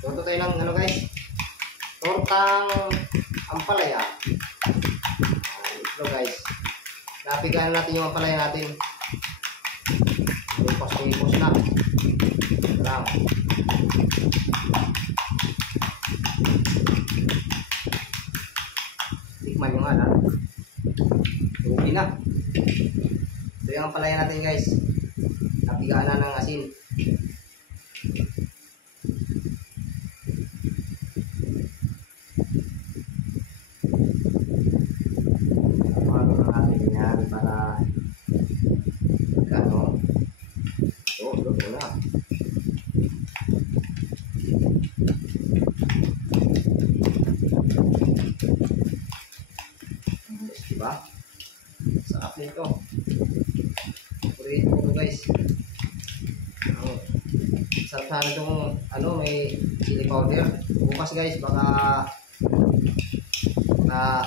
Luto tayo ng ano guys, tortang ampalaya. Ito guys, napigaan natin yung ampalaya natin. Lipos na. Lang. Tikman nyo nga na. Lugi na. Ito yung ampalaya natin guys. Napigaan na ng asin. Para ano, luto na. Diba? Sarap nito. Purito ko guys. Sarap sana itong ano, may chili powder. Bukas guys, baka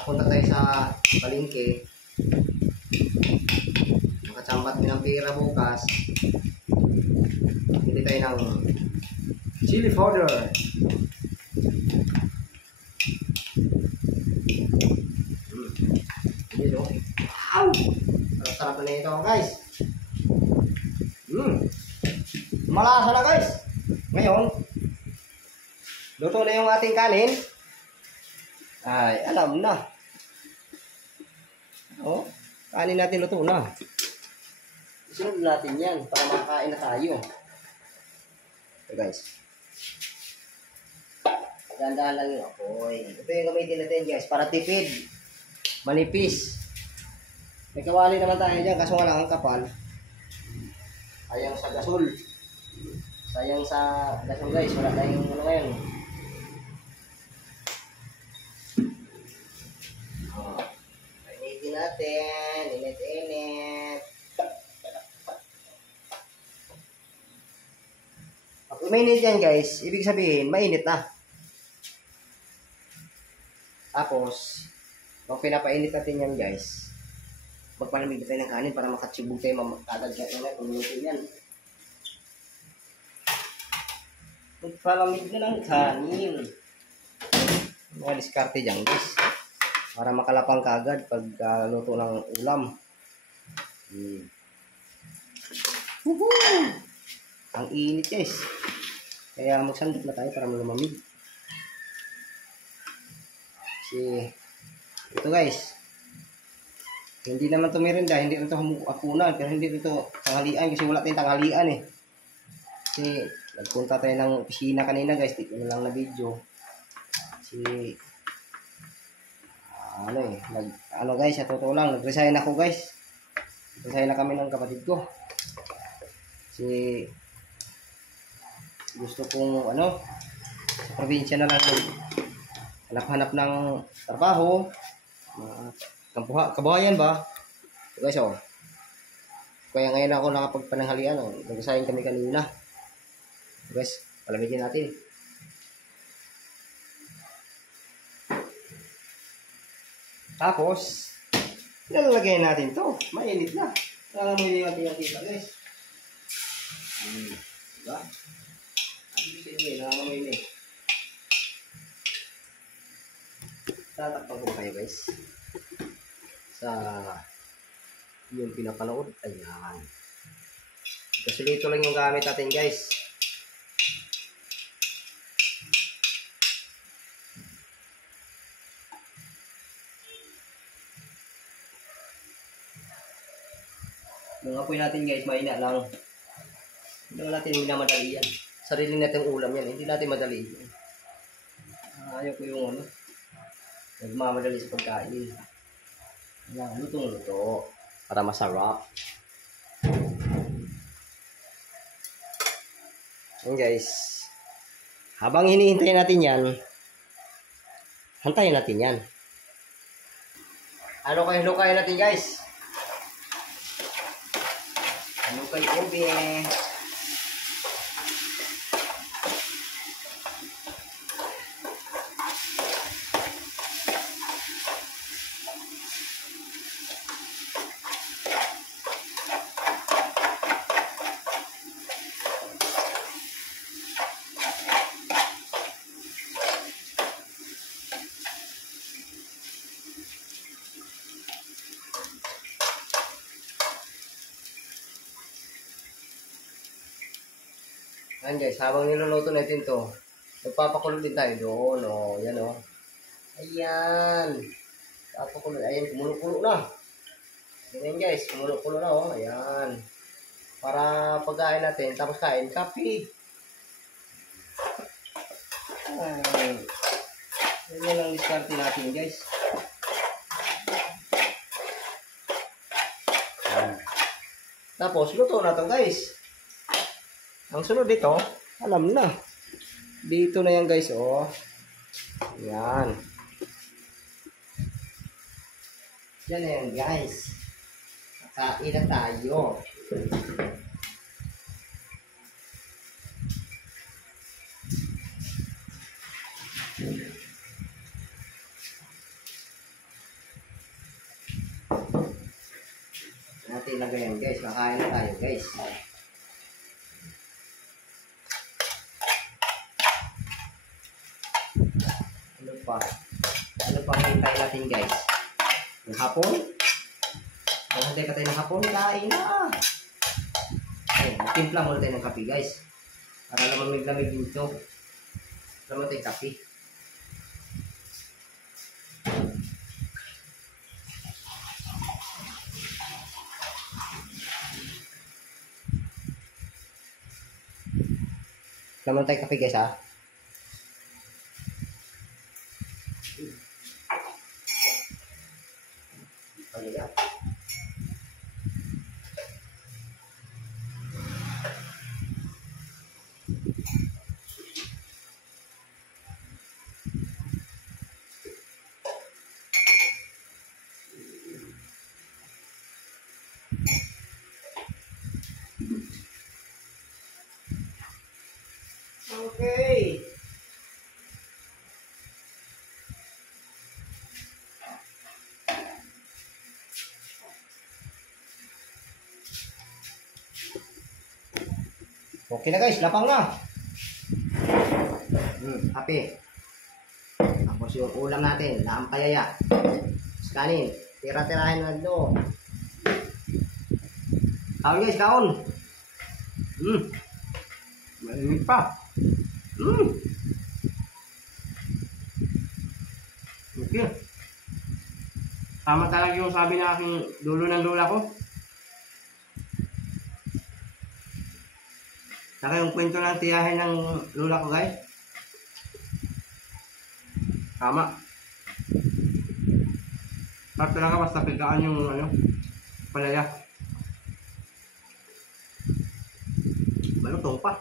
punta tayo sa palengke. Makachambat mo ng pera bukas. Bili tayo ng chili powder. Wow! Sarap na ito guys. Malasa na guys. Ngayon, luto na yung ating kanin. Ay, alam na. Oh, kanin natin luto na. Isunod natin yan para makakain na tayo. Ito guys. Dahan-dahan lang yung apoy. Ito yung gamitin natin guys para tipid. Manipis. May kawali naman tayo dyan kaso nga lang ang kapal. Sayang sa gasol. Sayang sa gasol guys. Wala tayong ano ngayon. Initin natin. Init-init. Pag uminit yan guys, ibig sabihin mainit na. Tapos, pag pinapainit natin yan guys, magpalamig tayo ng kanin para makatsibog tayo makakagad na kung luto yan. Magpalamig na ng kanin. Mga diskarte dyan guys. Para makalapang kagad pag luto ng ulam. Ang init guys. Kaya magsandok na tayo para lumamig. Kasi ito guys. Hindi naman ito merinda, hindi ito hapunan, pero hindi ito tanghalian kasi wala tayong tanghalian eh. Kasi nagpunta tayo ng opisina kanina guys, dito na lang na video. Kasi ano guys, sa totoo lang, nag-resign ako guys. Resign na kami ng kapatid ko. Kasi gusto kong sa probinsya na lang hanap-hanap ng trabaho. Kabuhayan ba? So guys, kaya ngayon ako nakapagpananghalian. Nag-resign kami kanina. So guys, palamigin natin. Tapos, nilalagay natin to. Mainit na. Nangamoy natin yung tita guys. Diba? Nangamoy na eh. Tatakpan ko kayo guys sa yung pinapanood. Ayan, kasi dito lang yung gamit natin guys. Yung apoy natin guys mahina lang. Hindi natin minamadali yan. Sarili natin ulam yan, hindi natin madali yan. Ayaw ko yung nagmamadali sa pagkain. Ayan, lutong-luto. Para masarap. Ayan guys. Habang hinihintay natin yan, hantayin natin yan. Halukay natin guys. Halukay ube. Ayan guys, habang niluluto natin to, magpapakulo din tayo doon. O, yan o. Ayan. Papakulo. Ayan, kumulo-kulo na. Ayan guys, kumulo-kulo na o. Ayan. Para pagkain natin, tapos kain, kape. Ayan. Yan lang diskarte natin guys. Tapos, luto na to guys. Ang sunod dito, alam na. Dito na yan guys, oh. Yan. Yan na yan guys. Kain na tayo. Natin lagayan guys, kakain na tayo guys. Ano pa? Ano pa hintay natin guys? Ng hapon? Kung hintay ka tayo ng hapon, kain na! Okay, timpla muna tayo ng kape guys. Para lamig-lamig dito. Naman tayo kape. Naman tayo kape guys ha. Ayan. Okay. Okay na guys, lapang na. Happy. Tapos yung ulam natin, naampayaya. Kanin, tira-tirahin na doon. Kaon guys, kaon. Malimig pa. Okay. Tama talaga yung sabi ng aking dulo ng lola ko. Saka yung kwento ng tiyahin ng lola ko guys. Tama. Sarap talaga basta pigaan yung ano, palaya. Malutong pa.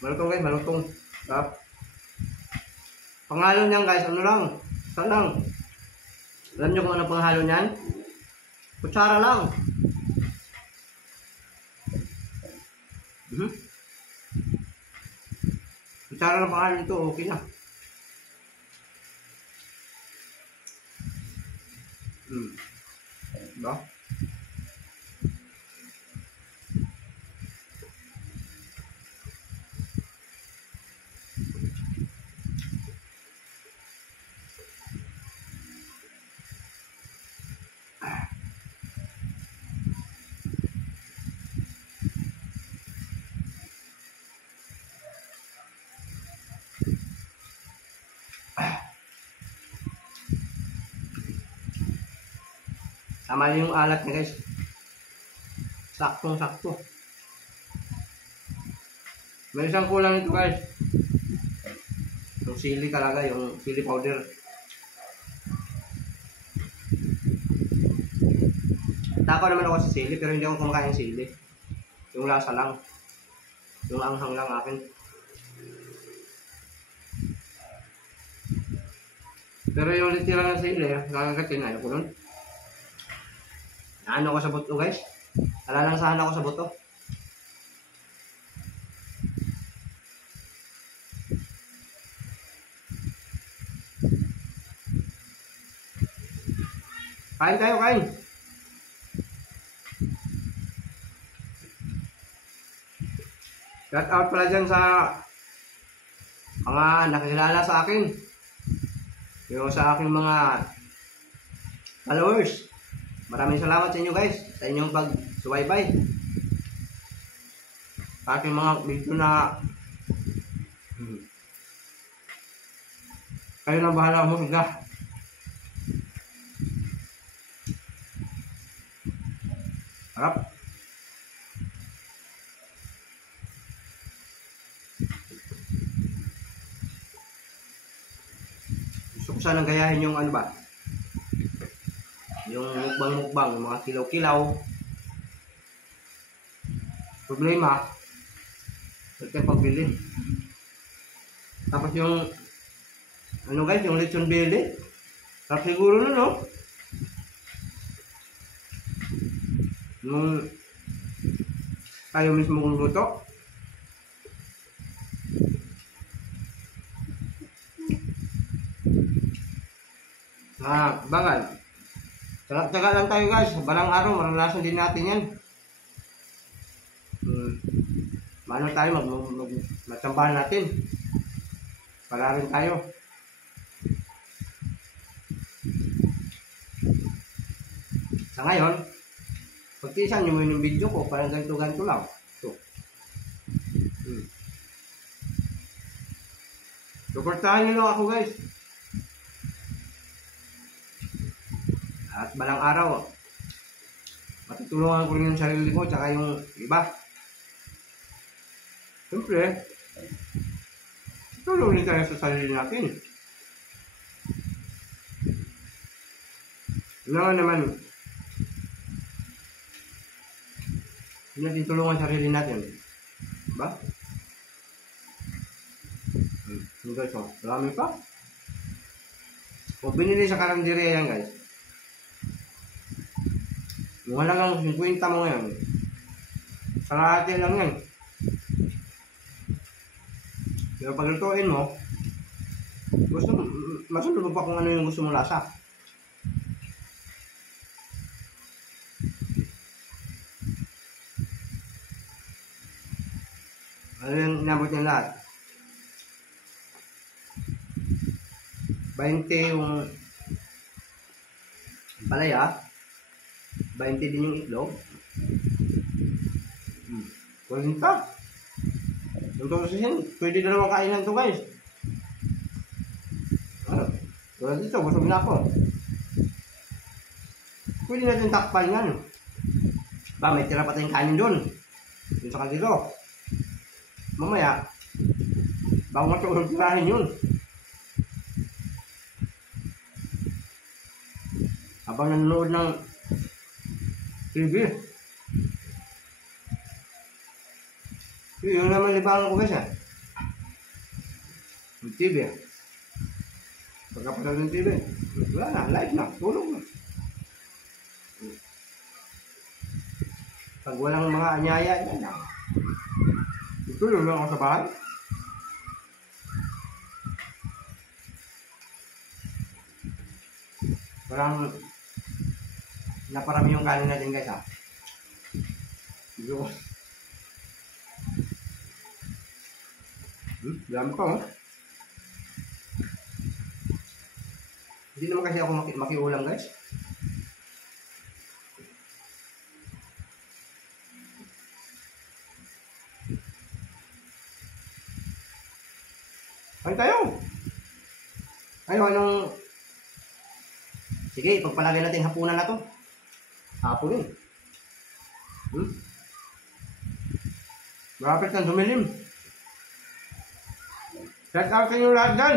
Malutong guys, malutong. Sarap. Panghalo niyan guys, ano lang? Isa lang. Alam niyo kung ano panghalo niyan? Kutsara lang. Kutsara lang panghalo nito, okay na. Diba? Tama yung alat niya guys. Saktong-sakto. May isang kulang ito guys. Yung sili talaga, yung sili powder. Tako naman ako sa sili pero hindi ako kumakain ng sili. Yung lasa lang. Yung anghang lang akin. Pero yung litira ng sili, nakakatin na. Ayaw ko nun. Ano ko sa buto guys? Nalalangsahan ako sa buto. Kain tayo, kain. Shout out pala dyan sa mga nakilala sa akin. Yung sa aking mga followers. Maraming salamat sa inyo guys, sa inyong pag-subaybay. Sa aking mga video na kayo na bahala umusga. Harap. Gusto ko sanang gayahin yung ano ba? Yung mukbang-mukbang, yung mga kilaw-kilaw. Problema, ito yung pagbili. Tapos yung, ano guys, yung lechon belly. Tapos siguro nun, no? Nung tayo mismo kung luto. Bagay. Taga lang tayo guys. Balang araw, maranasan din natin yan. Maano tayo, matsambahan natin. Para rin tayo. Sa ngayon, pagtiisan nyo mo yung video ko, parang ganito-ganito lang. So, suportahan nyo lang ako guys. At balang araw, matutulungan ko rin yung sarili ko, tsaka yung iba. Siyempre, tulungan tayo sa sarili natin. Naman, hindi natin tulungan sarili natin. Diba? Yung guys, oh, marami pa. O binili sa karanderya yan guys. Yung halagang 50 mo ngayon. Sarate lang yan. Pero pag lutuin mo, masunod mo pa kung ano yung gusto mong lasa. Ano yung inabot niya lahat? 20 yung palaya, 20 din yung itlog. 40. Yung totosin, pwede dalawang kainan to guys. Tulad dito, busog na ako. Pwede natin takpan yan. Ba, may tira pa tayong kanin doon. Yung sa kanilo. Mamaya, bago matulog tirahin yun. Habang nanonood ng TV. Yun naman libangan ko guys ha. Yung TV. Pagkapanood ng TV, wala na, live na, tulog na. Pag walang mga anyaya, yan na. Tulog lang ako sa bahay. Parang naparami yung kanin natin guys ha. Dito ko. Dami ko ha. Hindi naman kasi ako makiulam guys. Ay tayo. Ayaw, anong... Sige, pagpalagay natin hapunan na to. Hapunin. Malapit na dumilim. Check out sa inyo lahat dyan.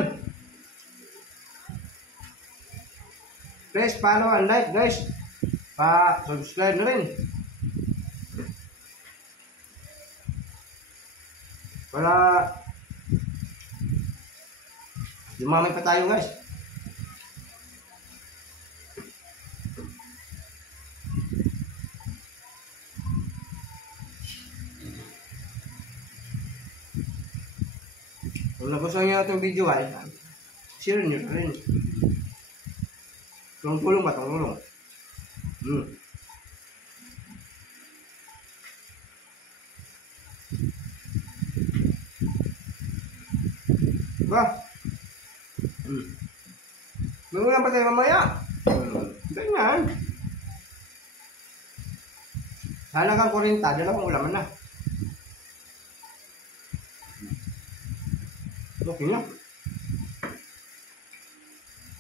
Please follow and like guys. Pa-subscribe na rin. Para dumamay pa tayo guys. Kung nagustuhan nyo itong video ay share nyo rin. Tulong ba? Tulong. Ba? May ulam pa tayo mamaya. Ganyan. Halagang 40, dalawang ulaman na. Okay na.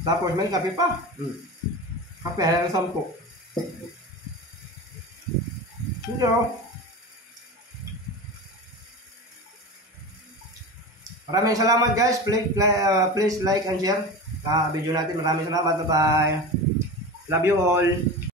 Tapos may kape pa. Kape halagang 10. Hindi oh. Maraming salamat guys. Please like and share video natin. Maraming salamat. Bye-bye. Love you all.